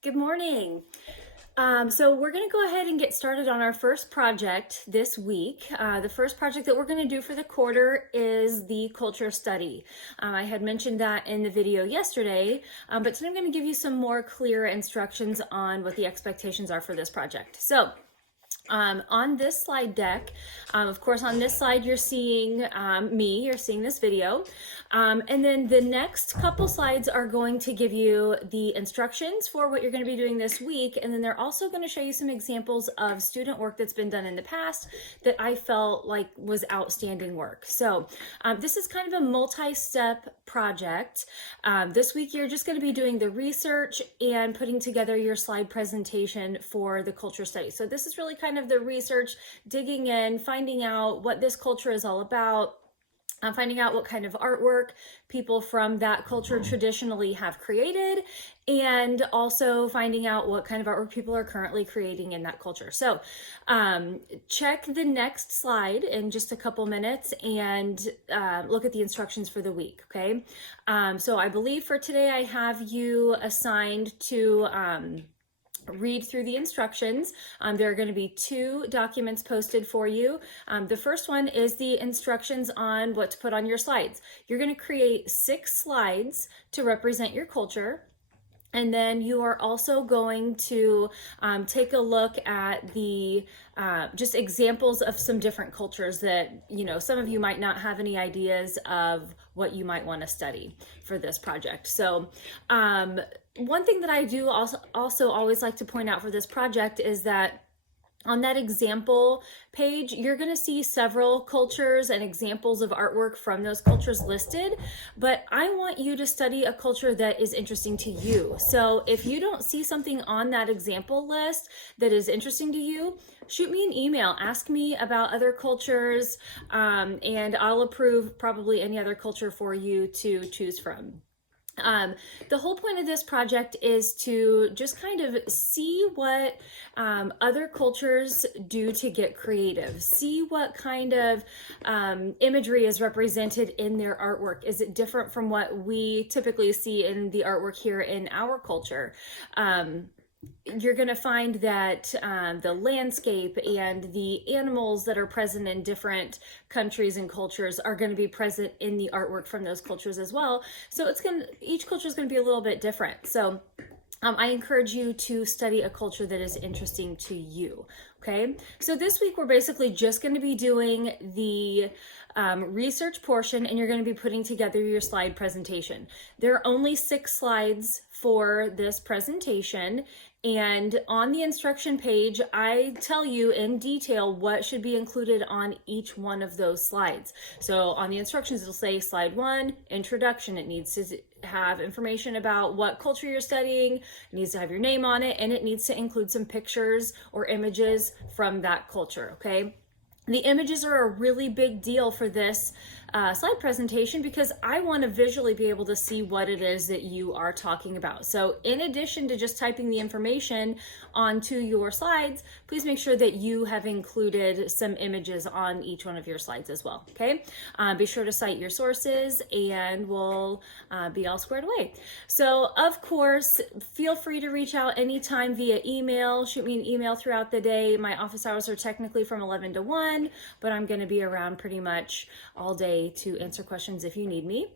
Good morning. So we're going to go ahead and get started on our first project this week. The first project that we're going to do for the quarter is the culture study. I had mentioned that in the video yesterday, but today I'm going to give you some more clear instructions on what the expectations are for this project. So on this slide deck, of course, on this slide, you're seeing you're seeing this video. And then the next couple slides are going to give you the instructions for what you're going to be doing this week. And then they're also going to show you some examples of student work that's been done in the past that I felt like was outstanding work. So this is kind of a multi-step project. This week, you're just going to be doing the research and putting together your slide presentation for the culture study. So this is really kind of the research, digging in, finding out what this culture is all about, finding out what kind of artwork people from that culture traditionally have created, and also finding out what kind of artwork people are currently creating in that culture. So check the next slide in just a couple minutes and look at the instructions for the week, okay? So I believe for today I have you assigned to read through the instructions. There are going to be 2 documents posted for you. The first one is the instructions on what to put on your slides. You're going to create 6 slides to represent your culture. And then you are also going to take a look at the just examples of some different cultures that, some of you might not have any ideas of what you might want to study for this project. So one thing that I do also always like to point out for this project is that on that example page, you're going to see several cultures and examples of artwork from those cultures listed, but I want you to study a culture that is interesting to you. So if you don't see something on that example list that is interesting to you, shoot me an email, ask me about other cultures, and I'll approve probably any other culture for you to choose from. The whole point of this project is to just kind of see what other cultures do to get creative. See what kind of imagery is represented in their artwork. Is it different from what we typically see in the artwork here in our culture? You're going to find that the landscape and the animals that are present in different countries and cultures are going to be present in the artwork from those cultures as well. So each culture is going to be a little bit different. So I encourage you to study a culture that is interesting to you. Okay, so this week we're basically just going to be doing the research portion, and you're going to be putting together your slide presentation. There are only 6 slides for this presentation, and on the instruction page, I tell you in detail what should be included on each one of those slides. So on the instructions, it'll say slide 1, introduction. It needs to have information about what culture you're studying. It needs to have your name on it, and it needs to include some pictures or images from that culture, okay? The images are a really big deal for this slide presentation because I want to visually be able to see what it is that you are talking about. So in addition to just typing the information onto your slides, please make sure that you have included some images on each one of your slides as well, okay? Be sure to cite your sources and we'll be all squared away. So of course, feel free to reach out anytime via email. Shoot me an email throughout the day. My office hours are technically from 11 to 1, but I'm going to be around pretty much all day to answer questions if you need me.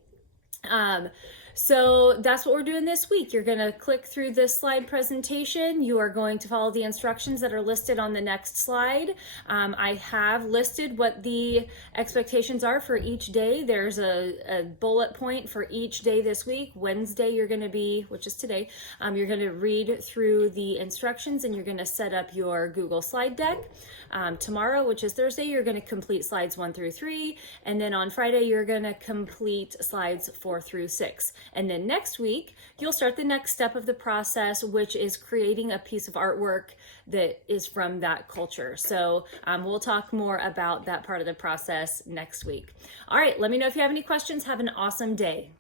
So that's what we're doing this week. You're going to click through this slide presentation. You are going to follow the instructions that are listed on the next slide. I have listed what the expectations are for each day. There's a bullet point for each day this week. Wednesday, you're going to be, which is today, you're going to read through the instructions and you're going to set up your Google slide deck. Tomorrow, which is Thursday, you're going to complete slides 1 through 3. And then on Friday, you're going to complete slides 4 through 6. And then next week, you'll start the next step of the process, which is creating a piece of artwork that is from that culture. So we'll talk more about that part of the process next week. All right, let me know if you have any questions. Have an awesome day.